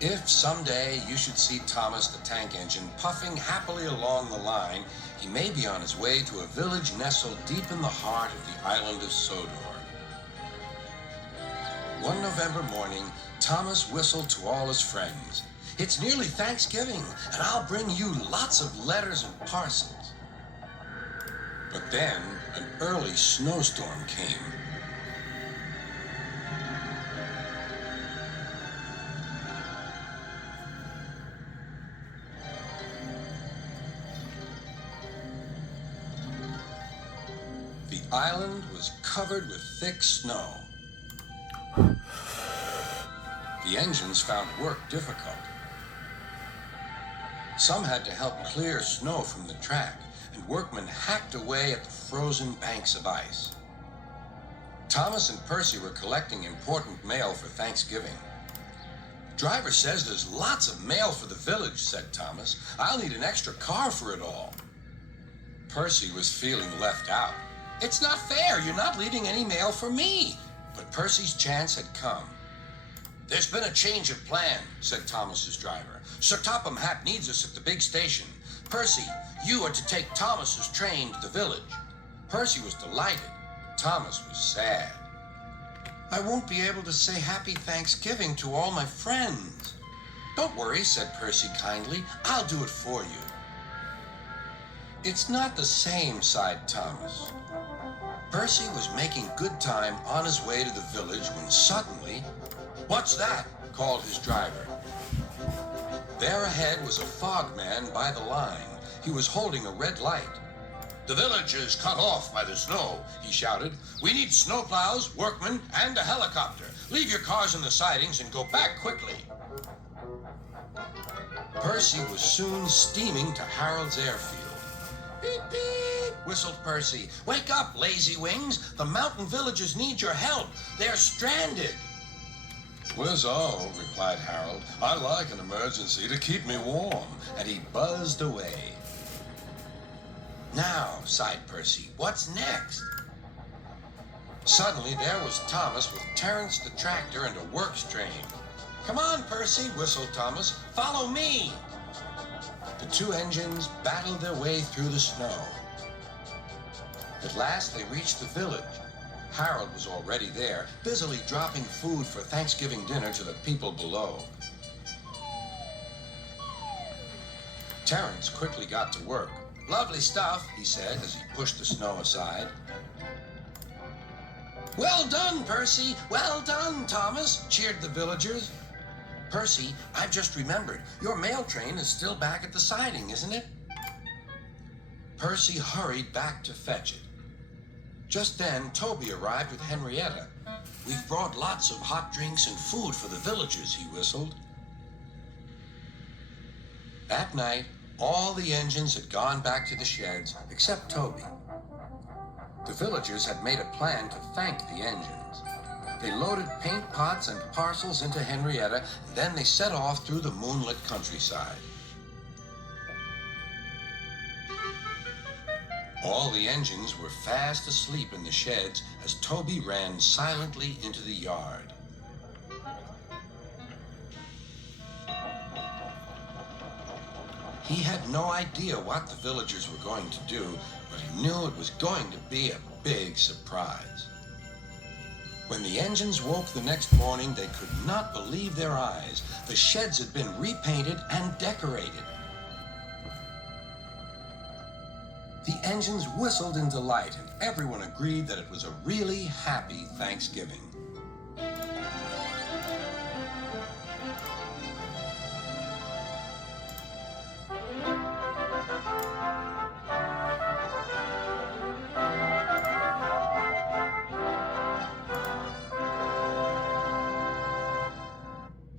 If someday you should see Thomas the Tank Engine puffing happily along the line, he may be on his way to a village nestled deep in the heart of the island of Sodor. One November morning, Thomas whistled to all his friends. "It's nearly Thanksgiving, and I'll bring you lots of letters and parcels." But then an early snowstorm came. The island was covered with thick snow. The engines found work difficult. Some had to help clear snow from the track, and workmen hacked away at the frozen banks of ice. Thomas and Percy were collecting important mail for Thanksgiving. "Driver says there's lots of mail for the village," said Thomas. "I'll need an extra car for it all." Percy was feeling left out. "It's not fair. You're not leaving any mail for me." But Percy's chance had come. "There's been a change of plan," said Thomas's driver. "Sir Topham Hatt needs us at the big station. Percy, you are to take Thomas's train to the village." Percy was delighted. Thomas was sad. "I won't be able to say Happy Thanksgiving to all my friends." "Don't worry," said Percy kindly. "I'll do it for you." "It's not the same," sighed Thomas. Percy was making good time on his way to the village when suddenly, "What's that?" called his driver. There ahead was a fog man by the line. He was holding a red light. "The village is cut off by the snow," he shouted. "We need snowplows, workmen, and a helicopter. Leave your cars in the sidings and go back quickly." Percy was soon steaming to Harold's airfield. "Beep, beep," whistled Percy. "Wake up, lazy wings. The mountain villagers need your help. They're stranded." "Whiz oh," replied Harold. "I like an emergency to keep me warm." And he buzzed away. "Now," sighed Percy, "what's next?" Suddenly there was Thomas with Terence the tractor and a works train. "Come on, Percy," whistled Thomas. "Follow me." The two engines battled their way through the snow. At last they reached the village. Harold was already there, busily dropping food for Thanksgiving dinner to the people below. Terence quickly got to work. "Lovely stuff," he said as he pushed the snow aside. "Well done, Percy! Well done, Thomas!" cheered the villagers. "Percy, I've just remembered. Your mail train is still back at the siding, isn't it?" Percy hurried back to fetch it. Just then, Toby arrived with Henrietta. "We've brought lots of hot drinks and food for the villagers," he whistled. That night, all the engines had gone back to the sheds, except Toby. The villagers had made a plan to thank the engines. They loaded paint pots and parcels into Henrietta, then they set off through the moonlit countryside. All the engines were fast asleep in the sheds as Toby ran silently into the yard. He had no idea what the villagers were going to do, but he knew it was going to be a big surprise. When the engines woke the next morning, they could not believe their eyes. The sheds had been repainted and decorated. The engines whistled in delight, and everyone agreed that it was a really happy Thanksgiving.